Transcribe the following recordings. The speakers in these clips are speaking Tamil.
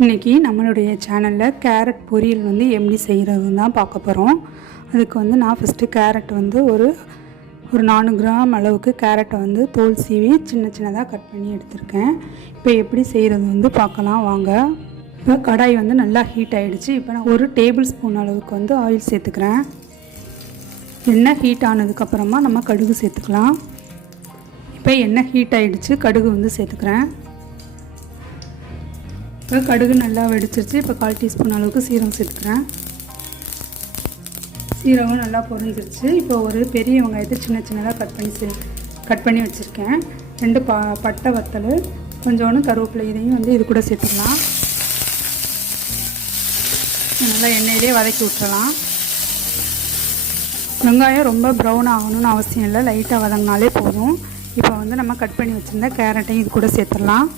இன்றைக்கி நம்மளுடைய சேனலில் கேரட் பொரியல் வந்து எப்படி செய்கிறதுன்னு தான் பார்க்க போகிறோம். அதுக்கு வந்து நான் ஃபஸ்ட்டு கேரட் வந்து ஒரு 4 கிராம் அளவுக்கு கேரட்டை வந்து தோல் சீவி சின்ன சின்னதாக கட் பண்ணி எடுத்திருக்கேன். இப்போ எப்படி செய்கிறது வந்து பார்க்கலாம் வாங்க. இப்போ கடாய் வந்து நல்லா ஹீட் ஆகிடுச்சு. இப்போ நான் 1 டேபிள் ஸ்பூன் அளவுக்கு வந்து ஆயில் சேர்த்துக்கிறேன். எண்ணெய் ஹீட் ஆனதுக்கப்புறமா நம்ம கடுகு சேர்த்துக்கலாம். இப்போ எண்ணெய் ஹீட் ஆகிடுச்சு, கடுகு வந்து சேர்த்துக்கிறேன். இப்போ கடுகு நல்லா வெடிச்சிருச்சு. இப்போ 1/4 டீஸ்பூன் அளவுக்கு சீரகம் சேர்த்துக்கிறேன். சீரகம் நல்லா பொரிஞ்சிருச்சு. இப்போ ஒரு பெரிய வெங்காயத்தை சின்ன சின்னதாக கட் பண்ணி வச்சுருக்கேன். 2 பட்டை வத்தல், கொஞ்சோண்டு கருவேப்பிலை, இதையும் வந்து இது கூட சேர்த்துக்கலாம். நல்லா எண்ணெயிலே வதக்கி விட்டுறலாம். வெங்காயம் ரொம்ப ப்ரௌன் ஆகணும்னு அவசியம் இல்லை, லைட்டாக வதங்கினாலே போதும். இப்போ வந்து நம்ம கட் பண்ணி வச்சுருந்த கேரட்டையும் இது கூட சேர்த்துடலாம்.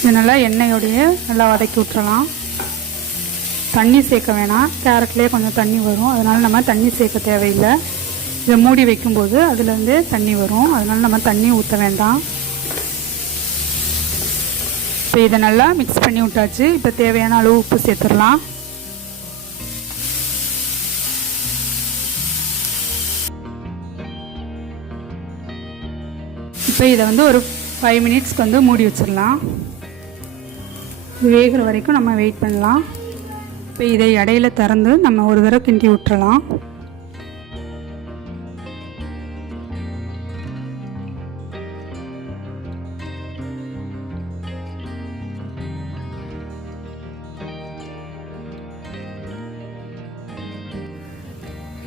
இது நல்லா எண்ணெயோடையே நல்லா வதக்கி விட்டுறலாம். தண்ணி சேர்க்க வேணாம், கேரட்லேயே கொஞ்சம் தண்ணி வரும், அதனால் நம்ம தண்ணி சேர்க்க தேவையில்லை. இதை மூடி வைக்கும்போது அதுலேருந்தே தண்ணி வரும், அதனால் நம்ம தண்ணி ஊற்ற வேண்டாம். இப்போ இதை நல்லா மிக்ஸ் பண்ணி விட்டாச்சு. இப்போ தேவையான அளவு உப்பு சேர்த்துடலாம். இப்போ இதை வந்து ஒரு 5 மினிட்ஸ்க்கு வந்து மூடி வச்சிடலாம். வேகிற வரைக்கும் நம்ம வெயிட் பண்ணலாம். இப்போ இதை இடையில திறந்து நம்ம ஒரு தடவை கிண்டி விட்டுறலாம்.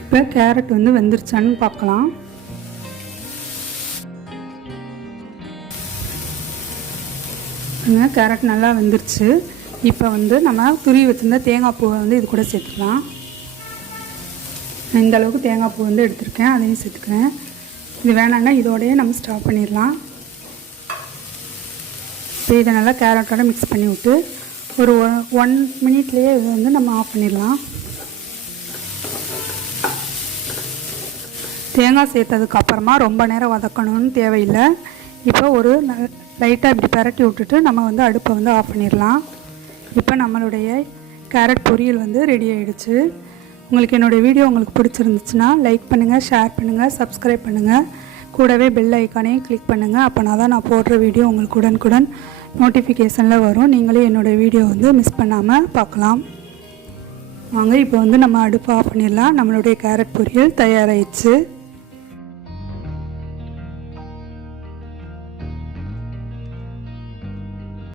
இப்போ கேரட் வந்து வெந்துருச்சான்னு பார்க்கலாம். கேரட் நல்லா வெந்துருச்சு. இப்போ வந்து நம்ம துருவி வச்சுருந்த தேங்காய் பூவை வந்து இது கூட சேர்த்துக்கலாம். இந்த அளவுக்கு தேங்காய் பூ வந்து எடுத்துருக்கேன், அதையும் சேர்த்துக்கிறேன். இது வேணான்னா இதோடையே நம்ம ஸ்டாப் பண்ணிடலாம். இப்போ இதை நல்லா கேரட்டோட மிக்ஸ் பண்ணி விட்டு ஒரு 1 மினிட்லேயே இதை வந்து நம்ம ஆஃப் பண்ணிடலாம். தேங்காய் சேர்த்ததுக்கப்புறமா ரொம்ப நேரம் வதக்கணும்னு தேவையில்லை. இப்போ ஒரு லைட்டாக இப்படி பரட்டி விட்டுட்டு நம்ம வந்து அடுப்பை வந்து ஆஃப் பண்ணிடலாம். இப்போ நம்மளுடைய கேரட் பொரியல் வந்து ரெடி ஆகிடுச்சு. உங்களுக்கு என்னோடய வீடியோ உங்களுக்கு பிடிச்சிருந்துச்சுன்னா லைக் பண்ணுங்கள், ஷேர் பண்ணுங்கள், சப்ஸ்கிரைப் பண்ணுங்கள். கூடவே பெல் ஐக்கானையும் கிளிக் பண்ணுங்கள். அப்போனா தான் நான் போடுற வீடியோ உங்களுக்கு உடனுக்குடன் நோட்டிஃபிகேஷனில் வரும். நீங்களே என்னோடய வீடியோ வந்து மிஸ் பண்ணாமல் பார்க்கலாம். வாங்க இப்போ வந்து நம்ம அடுப்பை ஆஃப் பண்ணிடலாம். நம்மளுடைய கேரட் பொரியல் தயாராகிடுச்சு.